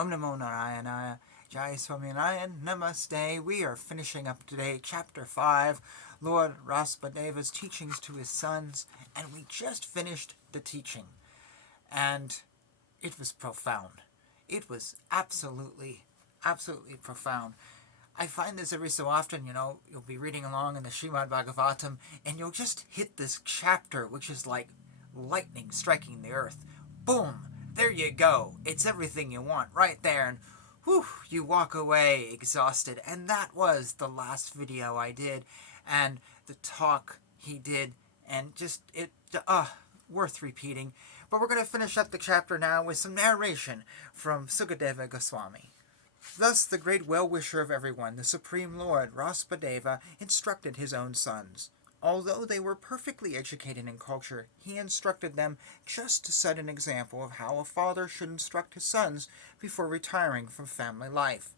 Om Namo Narayanaya. Jai Swami Namaste. We are finishing up today chapter 5, Lord Rsabhadeva's teachings to his sons, and we just finished the teaching. And it was profound. It was absolutely profound. I find this every so often, you'll be reading along in the Srimad Bhagavatam, and you'll just hit this chapter, which is like lightning striking the earth. Boom! There you go. It's everything you want right there, and whew, you walk away exhausted. And that was the last video I did, and the talk he did, and just, worth repeating. But we're going to finish up the chapter now with some narration from Sukadeva Goswami. Thus the great well-wisher of everyone, the Supreme Lord, Rsabhadeva, instructed his own sons. Although they were perfectly educated in culture, he instructed them just to set an example of how a father should instruct his sons before retiring from family life.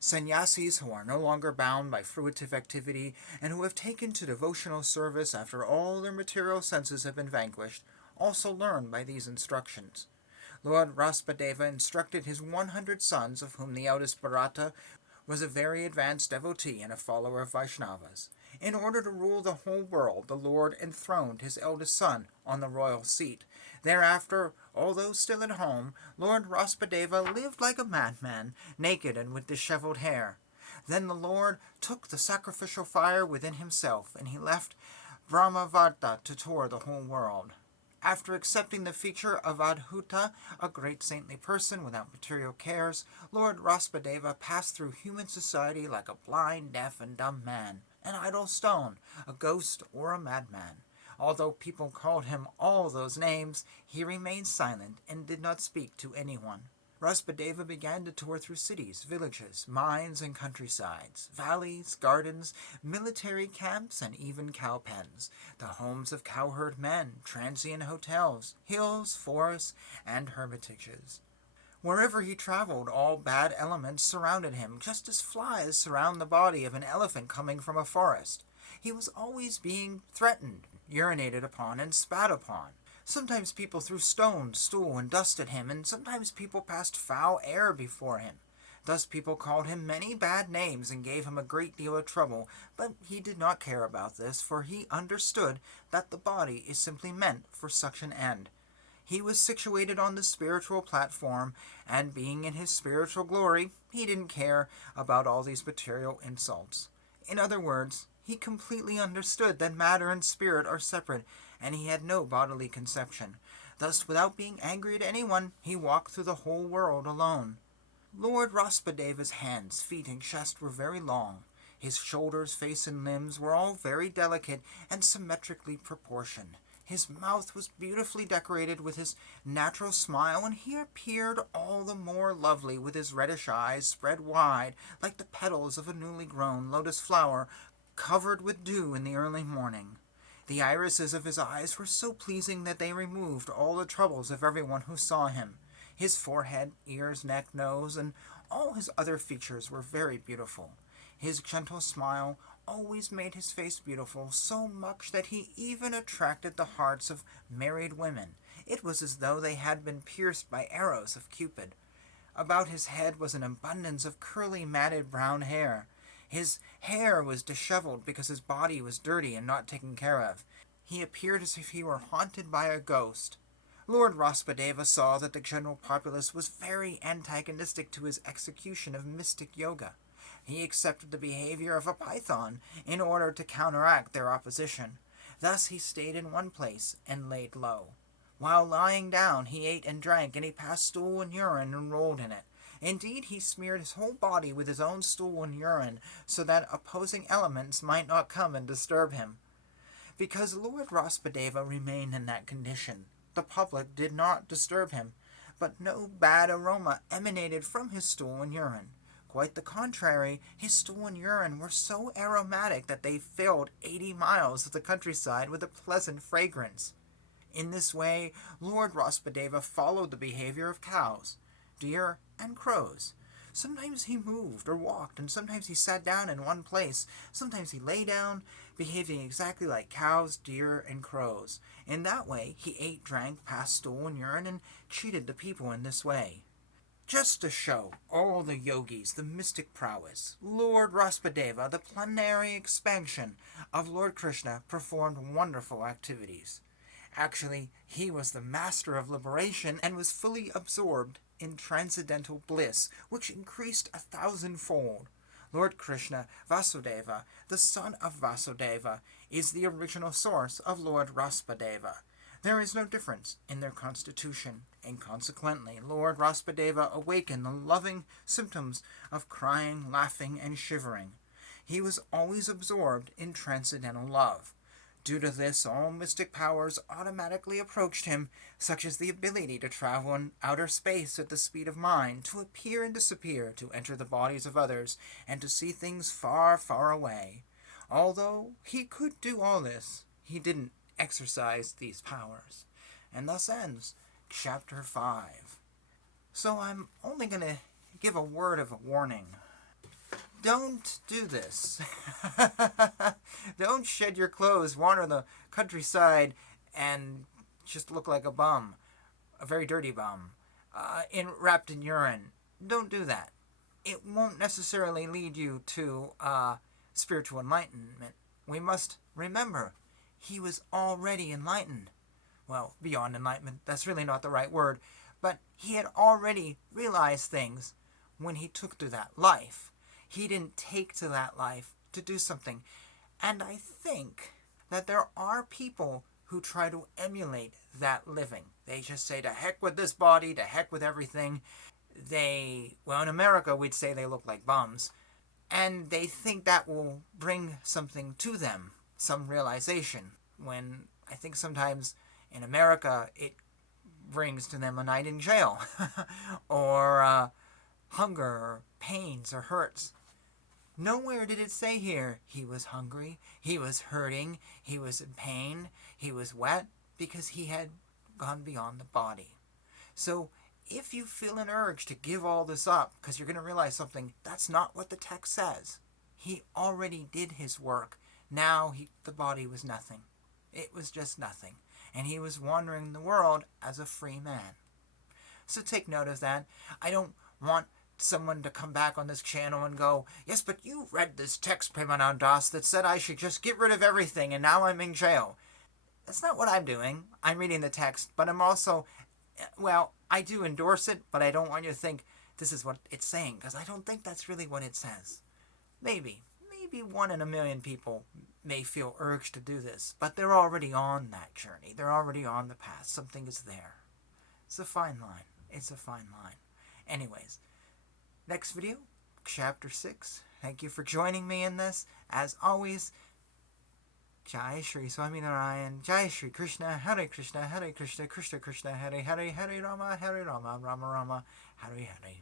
Sannyasis who are no longer bound by fruitive activity and who have taken to devotional service after all their material senses have been vanquished also learn by these instructions. Lord Rsabhadeva instructed his 100 sons, of whom the eldest Bharata was a very advanced devotee and a follower of Vaishnavas. In order to rule the whole world, the Lord enthroned his eldest son on the royal seat. Thereafter, although still at home, Lord Rsabhadeva lived like a madman, naked and with disheveled hair. Then the Lord took the sacrificial fire within himself, and he left Brahmavarta to tour the whole world. After accepting the feature of Adhuta, a great saintly person without material cares, Lord Rsabhadeva passed through human society like a blind, deaf, and dumb man, an idle stone, a ghost, or a madman. Although people called him all those names, he remained silent and did not speak to anyone. Rsabhadeva began to tour through cities, villages, mines, and countrysides, valleys, gardens, military camps, and even cow pens, the homes of cowherd men, transient hotels, hills, forests, and hermitages. Wherever he traveled, all bad elements surrounded him, just as flies surround the body of an elephant coming from a forest. He was always being threatened, urinated upon, and spat upon. Sometimes people threw stones, stool, and dust at him, and sometimes people passed foul air before him. Thus people called him many bad names and gave him a great deal of trouble, but he did not care about this, for he understood that the body is simply meant for such an end. He was situated on the spiritual platform, and being in his spiritual glory, he didn't care about all these material insults. In other words, he completely understood that matter and spirit are separate, and he had no bodily conception. Thus, without being angry at anyone, he walked through the whole world alone. Lord Rsabhadeva's hands, feet, and chest were very long. His shoulders, face, and limbs were all very delicate and symmetrically proportioned. His mouth was beautifully decorated with his natural smile, and he appeared all the more lovely with his reddish eyes spread wide like the petals of a newly grown lotus flower covered with dew in the early morning. The irises of his eyes were so pleasing that they removed all the troubles of everyone who saw him. His forehead, ears, neck, nose, and all his other features were very beautiful. His gentle smile always made his face beautiful, so much that he even attracted the hearts of married women. It was as though they had been pierced by arrows of Cupid. About his head was an abundance of curly, matted brown hair. His hair was disheveled because his body was dirty and not taken care of. He appeared as if he were haunted by a ghost. Lord Rsabhadeva saw that the general populace was very antagonistic to his execution of mystic yoga. He accepted the behavior of a python in order to counteract their opposition. Thus he stayed in one place and laid low. While lying down, he ate and drank, and he passed stool and urine and rolled in it. Indeed, he smeared his whole body with his own stool and urine, so that opposing elements might not come and disturb him. Because Lord Rsabhadeva remained in that condition, the public did not disturb him, but no bad aroma emanated from his stool and urine. Quite the contrary, his stool and urine were so aromatic that they filled 80 miles of the countryside with a pleasant fragrance. In this way, Lord Rsabhadeva followed the behavior of cows, deer, and crows. Sometimes he moved or walked, and sometimes he sat down in one place. Sometimes he lay down, behaving exactly like cows, deer, and crows. In that way, he ate, drank, passed stool and urine, and treated the people in this way. Just to show all the yogis the mystic prowess, Lord Rsabhadeva, the plenary expansion of Lord Krishna, performed wonderful activities. Actually, he was the master of liberation and was fully absorbed in transcendental bliss, which increased 1,000-fold. Lord Krishna, Vyasadeva, the son of Vyasadeva, is the original source of Lord Rsabhadeva. There is no difference in their constitution, and consequently Lord Rsabhadeva awakened the loving symptoms of crying, laughing, and shivering. He was always absorbed in transcendental love. Due to this, all mystic powers automatically approached him, such as the ability to travel in outer space at the speed of mind, to appear and disappear, to enter the bodies of others, and to see things far, far away. Although he could do all this, he didn't exercise these powers. And thus ends chapter 5. So I'm only going to give a word of warning. Don't do this. Don't shed your clothes, wander the countryside, and just look like a bum. A very dirty bum. Wrapped in urine. Don't do that. It won't necessarily lead you to spiritual enlightenment. We must remember, he was already enlightened. Well, beyond enlightenment, that's really not the right word. But he had already realized things when he took to that life. He didn't take to that life to do something. And I think that there are people who try to emulate that living. They just say, to heck with this body, to heck with everything. Well, in America, we'd say they look like bums. And they think that will bring something to them, some realization. When I think sometimes in America, it brings to them a night in jail. or hunger, or pains, or hurts. Nowhere did it say here he was hungry, he was hurting, he was in pain, he was wet, because he had gone beyond the body. So if you feel an urge to give all this up, because you're going to realize something, that's not what the text says. He already did his work. Now the body was nothing. It was just nothing. And he was wandering the world as a free man. So take note of that. I don't want someone to come back on this channel and go, yes, but you read this text, Premanand Das, that said I should just get rid of everything and now I'm in jail. That's not what I'm doing. I'm reading the text, but I'm also, well, I do endorse it, but I don't want you to think this is what it's saying, because I don't think that's really what it says. Maybe 1 in a million people may feel urged to do this, but they're already on that journey. They're already on the path. Something is there. It's a fine line. It's a fine line. Anyways, next video, chapter 6. Thank you for joining me in this. As always, Jai Shri Swami Narayan, Jai Shri Krishna, Hare Krishna, Krishna Krishna, Hare Hare, Hare Rama, Rama Rama, Hare Hare.